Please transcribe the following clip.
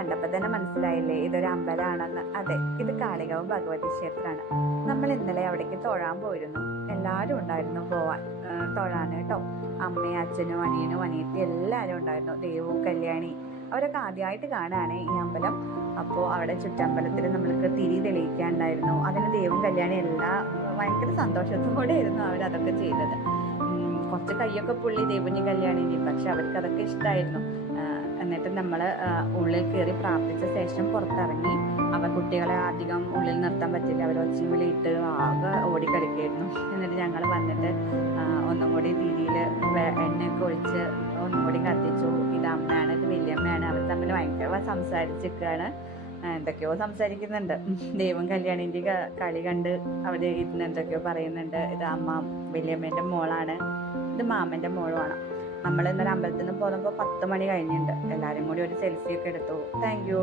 കണ്ടപ്പോൾ തന്നെ മനസ്സിലായില്ലേ ഇതൊരു അമ്പലമാണെന്ന്? അതെ, ഇത് കാളികാവ് ഭഗവതി ക്ഷേത്രമാണ്. നമ്മൾ ഇന്നലെ അവിടേക്ക് തൊഴാൻ പോയിരുന്നു. എല്ലാവരും ഉണ്ടായിരുന്നു പോവാൻ തൊഴാൻ കേട്ടോ. അമ്മയും അച്ഛനും അനിയനും അനിയത്തി എല്ലാവരും ഉണ്ടായിരുന്നു. ദേവു കല്യാണി അവരൊക്കെ ആദ്യമായിട്ട് കാണുകയാണ് ഈ അമ്പലം. അപ്പോൾ അവിടെ ചുറ്റമ്പലത്തിൽ നമ്മൾക്ക് തിരി തെളിയിക്കാനുണ്ടായിരുന്നു. അതിന് ദേവും കല്യാണി എല്ലാം ഭയങ്കര സന്തോഷത്തോടെയായിരുന്നു അവരതൊക്കെ ചെയ്തത്. കുറച്ച് കൈയൊക്കെ പുള്ളി ദേവുനി കല്യാണിൻ്റെയും, പക്ഷെ അവർക്ക് അതൊക്കെ ഇഷ്ടമായിരുന്നു. എന്നിട്ട് നമ്മൾ ഉള്ളിൽ കയറി പ്രാർത്ഥിച്ച ശേഷം പുറത്തിറങ്ങി. കുട്ടികളെ അധികം ഉള്ളിൽ നിർത്താൻ പറ്റില്ല, അവർ ഒച്ചയും വിളിയിട്ട് ആകെ ഓടിക്കളിക്കായിരുന്നു. എന്നിട്ട് ഞങ്ങൾ വന്നിട്ട് ഒന്നും കൂടി തിരിയിൽ എണ്ണയൊക്കെ ഒഴിച്ച് ഒന്നും കൂടി കത്തിച്ചു. ഇത് അമ്മയാണ്, ഇത് വലിയമ്മയാണ്. അവർ തമ്മിൽ ഭയങ്കര സംസാരിച്ചിരിക്കുകയാണ്, എന്തൊക്കെയോ സംസാരിക്കുന്നുണ്ട്. ദൈവം കല്യാണിൻ്റെ കളി കണ്ട് അവർ ഇരുന്ന് എന്തൊക്കെയോ പറയുന്നുണ്ട്. ഇത് അമ്മ വലിയമ്മേൻ്റെ മോളാണ്, ഇത് മാമൻ്റെ മോളുമാണ്. നമ്മൾ ഇന്നലെ അമ്പലത്തിൽ നിന്ന് പോന്നപ്പോൾ 10 മണി കഴിഞ്ഞിട്ടുണ്ട്. എല്ലാവരും കൂടി ഒരു സെൽഫിയൊക്കെ എടുത്തു. Thank you.